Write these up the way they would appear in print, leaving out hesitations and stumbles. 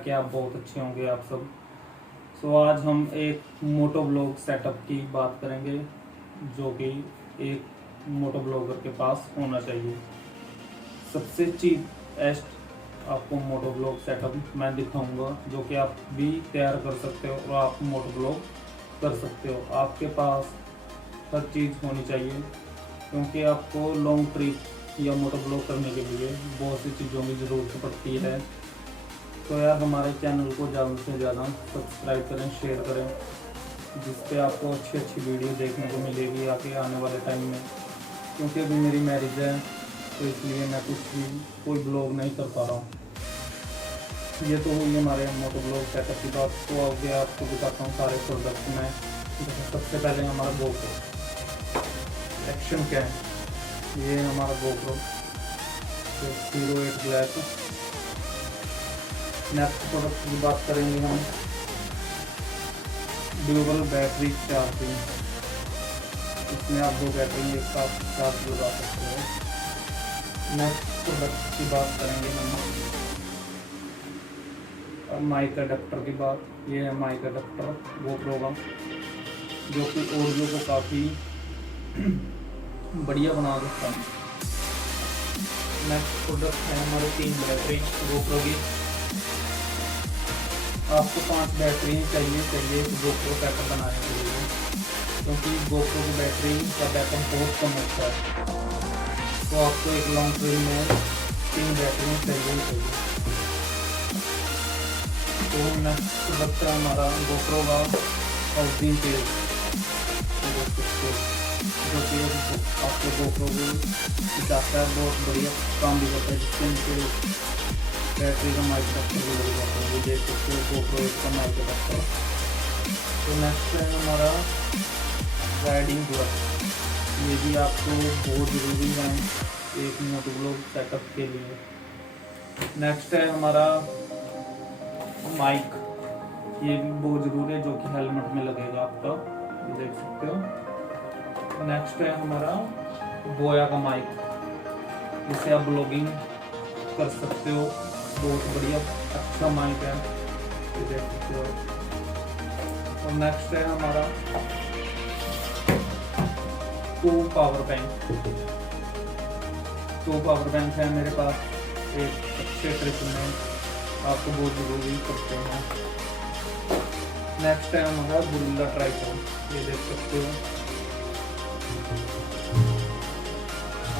कि आप बहुत अच्छे होंगे आप सब। सो आज हम एक मोटोव्लॉग सेटअप की बात करेंगे जो कि एक मोटोव्लॉगर के पास होना चाहिए। सबसे चीपेस्ट आपको मोटोव्लॉग सेटअप मैं दिखाऊंगा जो कि आप भी तैयार कर सकते हो और आप मोटोव्लॉग कर सकते हो। आपके पास हर चीज़ होनी चाहिए क्योंकि आपको लॉन्ग ट्रिप या मोटोव्लॉग करने के लिए बहुत सी चीज़ों की ज़रूरत पड़ती है। तो यार हमारे चैनल को ज़्यादा से ज़्यादा सब्सक्राइब करें, शेयर करें, जिसपे आपको अच्छी अच्छी वीडियो देखने को मिलेगी आगे आने वाले टाइम में। क्योंकि अभी मेरी मैरिज है तो इसलिए मैं कोई ब्लॉग नहीं कर पा रहा हूँ। ये तो हुई हमारे मोटोव्लॉग सेटअप की बात। तो आगे आपको दिखाता हूँ सारे प्रोडक्ट में। सबसे पहले हमारा गोप्रो एक्शन क्या है, ये हमारा गोप्रो 08 ब्लैक। नेक्स्ट प्रोडक्ट की बात करेंगे हम ड्यूबल बैटरी चार्जिंग। इसमें आप 2 बैटरी एक साथ चार्ज लगा सकते हो। नेक्स्ट प्रोडक्ट की बात करेंगे हम माइक अडेप्टर की बात। ये है माइक अडेप्टर गोप्रो का जो कि ऑडियो को काफ़ी बढ़िया बना देता है। नेक्स्ट प्रोडक्ट है हमारे 3 बैटरी गोप्रो की। आपको 5 बैटरी चाहिए गोप्रो सेटअप बनाने के लिए, क्योंकि गोप्रो की बैटरी का बैकअप बहुत कम होता है। तो आपको एक लॉन्ग ट्रिप में 3 बैटरी चाहिए। तो नेक्स्ट प्रोडक्ट है हमारा गोप्रो का हाउसिंग पेज जो कि आपको गोप्रो को जाता है, बहुत बढ़िया काम भी करता है, जिससे इनके बैटरी का माइक अडेप्टर भी लग जाता है। ये देख सकते हो गोप्रो का माइक अडेप्टर। तो नेक्स्ट है हमारा राइडिंग ग्लव। ये भी आपको बहुत ज़रूरी है एक मोटोव्लॉग सेटअप के लिए। नेक्स्ट है हमारा माइक, ये भी बहुत ज़रूरी है जो कि हेलमेट में लगेगा आपका, ये देख सकते हो। नेक्स्ट है हमारा बोया का माइक, जिससे आप ब्लॉगिंग कर सकते हो। बहुत बढ़िया अच्छा माइक है, ये देख सकते हो। और नेक्स्ट है हमारा 2 पावर बैंक। 2 पावर बैंक है मेरे पास, एक अच्छे ट्रिप में आपको बहुत ज़रूरी करते हैं। नेक्स्ट है हमारा गोरिल्ला ट्राइपॉड, ये देख सकते हो।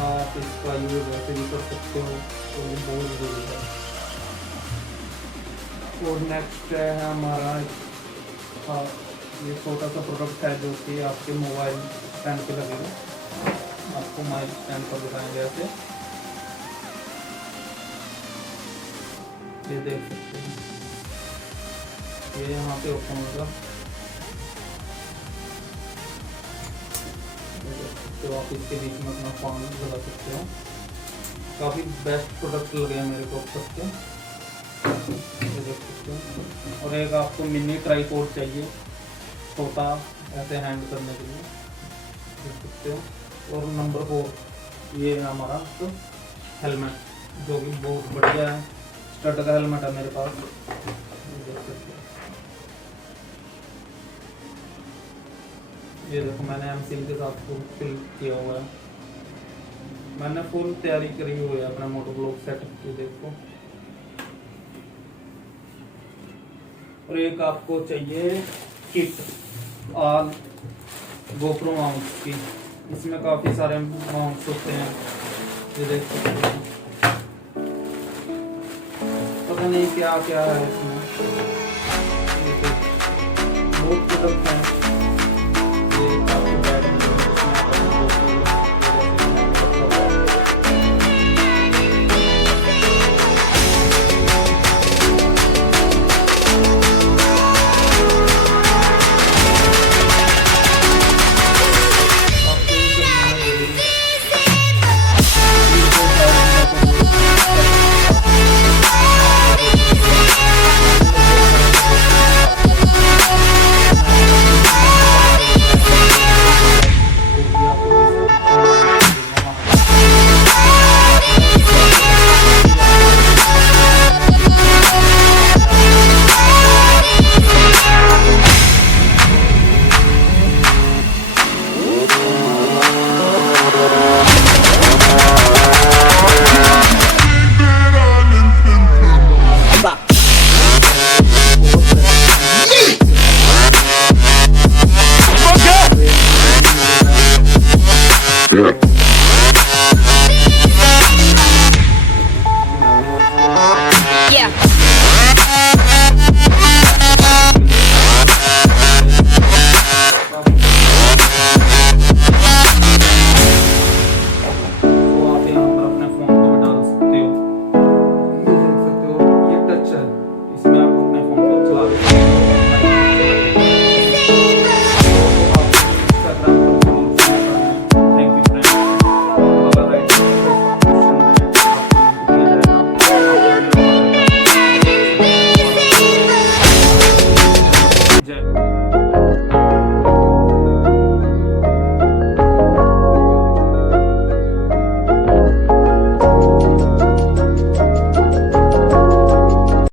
आप इसका यूज ऐसे भी कर सकते हो, तो ये बहुत ज़रूरी है। और नेक्स्ट है हमारा ये छोटा सा प्रोडक्ट है जो कि आपके मोबाइल स्टैंड पे लगेगा। आपको मोबाइल स्टैंड पर दिखाएंगे ऐसे, ये देख सकते हैं। ये यहाँ पे ओपन होगा, तो आप इसके बीच में अपना फोन लगा सकते हो। काफ़ी बेस्ट प्रोडक्ट लगे मेरे को सबके, ये देख सकते हो। और एक आपको मिनी ट्राइपॉड चाहिए छोटा ऐसे हैंड करने के लिए, देख सकते हो। और नंबर 4 ये है हमारा तो हेलमेट जो कि बहुत बढ़िया है, स्टड का हेलमेट है मेरे पास, देख सकते हो। ये देखो मैंने एमसील के साथ फुल फिल किया हुआ है, मैंने फुल तैयारी करी हुई है अपना मोटोव्लॉग सेटअप की, देखो। और एक आपको चाहिए किट ऑल गोप्रो माउंट की। इसमें काफ़ी सारे माउंट्स होते हैं, ये देख सकते हैं। पता नहीं क्या क्या है इसमें, बहुत प्रोडक्ट हैं। तो